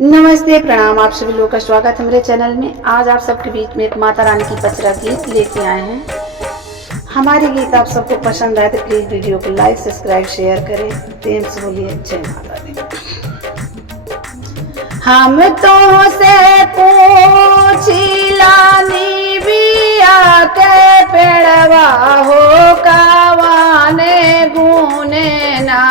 नमस्ते, प्रणाम। आप सभी लोगों का स्वागत है मेरे चैनल में। आज आप सबके बीच में एक माता रानी की पचरा गीत लेके आए हैं। हमारे गीत आप सबको पसंद आए तो प्लीज वीडियो को लाइक, सब्सक्राइब, शेयर करें। प्रेम से बोलिए जय माता दी। हम तो से पूछिला निबिया के पेड़वा हो कावाने गुने ना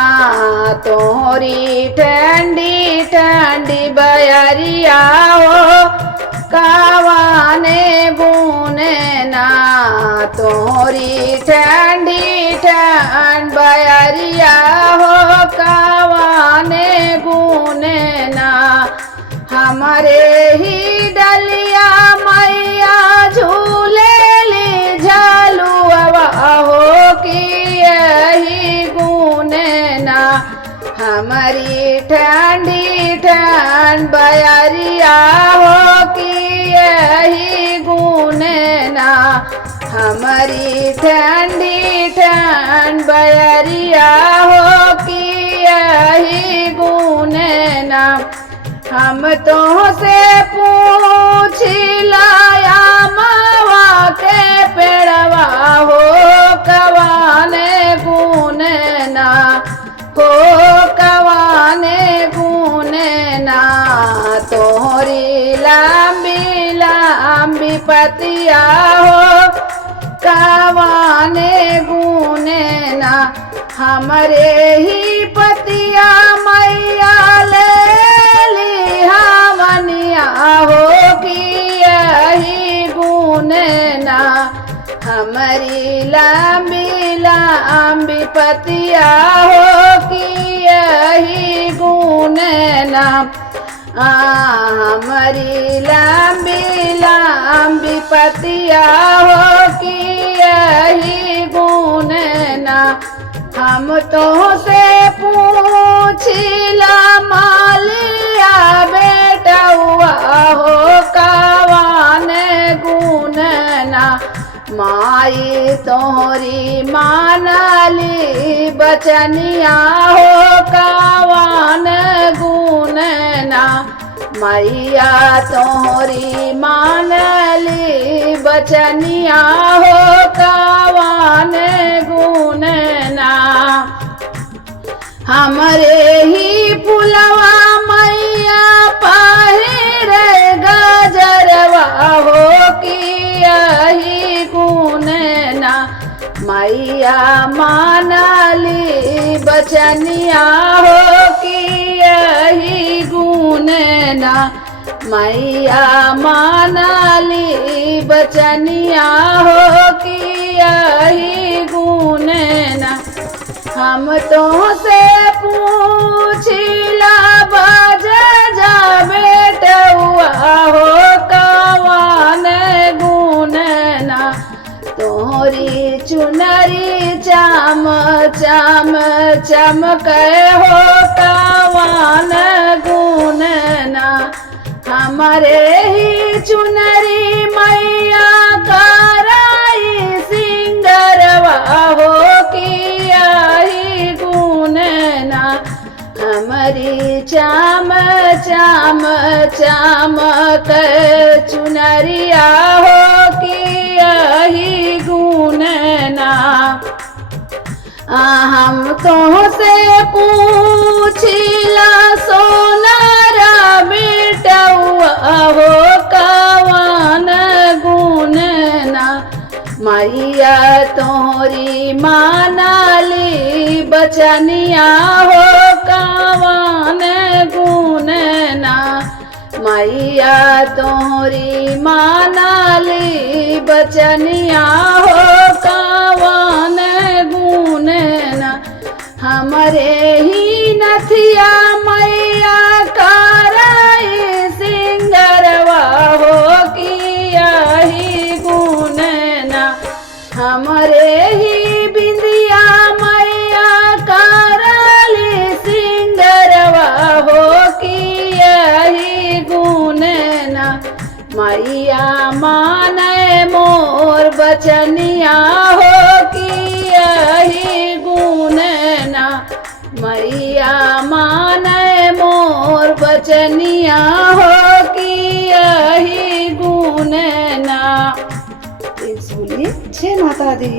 तोरी ठंडी ठंडी बयरिया हो कावाने गुने ना तोरी ठंडी ठंड बयरिया हो कावाने गुने ना हमारे ही डलिया मैया झूले ली झालुआ हो कि यही गुने ना हमारी ठंडी ठंड बयरिया हो कि यही गुने ना हमारी ठंडी ठंड बयरिया हो कि यही गुने ना हम तो से पूछिलाया मावा के पेड़वा हो कवाने गुने ना हो कवाने गुने ना तोहरी लंबी लंबी पतिया हो कवाने गुने ना हमारे ही पतिया मैया ले हो कि यही गुने ना हमारी लंबी लंबी पतिया हो कि यही गुने ना हमारी लंबी लंबी पतिया हो कि यही गुने ना हम तो से पूछिला मालिया बेटा हुआ हो कावाने गुने ना माई तोहरी मानाली बचनिया हो कावाने गुने ना मैया तोहरी मानली बचनिया हो कावाने गुने ना हमरे ही पुलवा मैया पहिर गजरवा हो कि यही गुने ना मैया मानली बचनिया हो कि यही गुने ना मैया मानली बचनिया हो कि यही गुने ना हम तो से पूछिला बाज जा बेटा हुआ हो कवाने गुने ना तोहरी चुनरी चाम चाम चमक हो कवाने गुने ना हमारे ही चुनरी मैया कराई सिंगरवा हो कि यही गुने ना हमारी चाम चाम चमक चुनरिया हो कि यही गुने ना हम तो से पूछिला सोनारा बेटा हो कवान गुने ना मैया तोहरी मानाली बचनिया हो कवान गुने ना मैया तोहरी मानाली बचनिया हो कवान गुने ना हमारे ही नथिया मैया कराई सिंगरवा हो कि यही गुने ना हमारे ही बिंदिया मैया कराली सिंगरवा हो कि यही गुने ना मैया माने मोर बचनिया हो कि यही गुने ना मैया माने मोर बचनिया हो कि यही गुण ना। बोलिए जय माता दी।